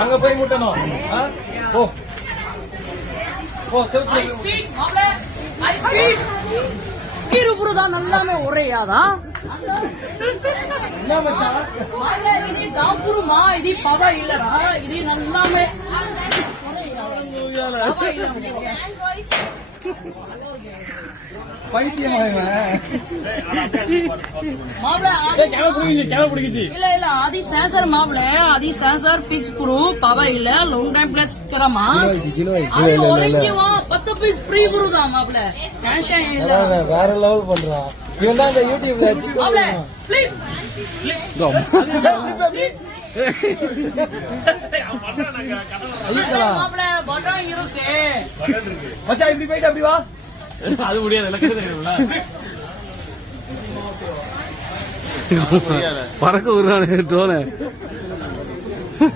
அங்க போய் முட்டணும். ஓ ஓ செவுத்து இருபுறதான் நல்லாமே ஒரேயாதான் என்ன மச்சான் ఇది డాపురుమా ఇది పద ఇల్లరా ఇది నల్లామే இல்ல இல்ல அது சேசர் மாப்ள அது சேசர் ஃபிக்ஸ் குரு பவ இல்ல லாங் டைம் பிளஸ் கரமா அது orange வா 10 பீஸ் ஃப்ரீ குருதா மாப்ள சேஷன் இல்ல வேற லெவல் பண்றான் இவன் தான் இந்த யூடியூப்ல மாப்ள ப்ளீஸ் மாப்ள பட்டன் இருக்கு மச்சான் இப்படி போயிட்டு அப்படி வா. அது முடியாது பறக்க விடுறானே தோலை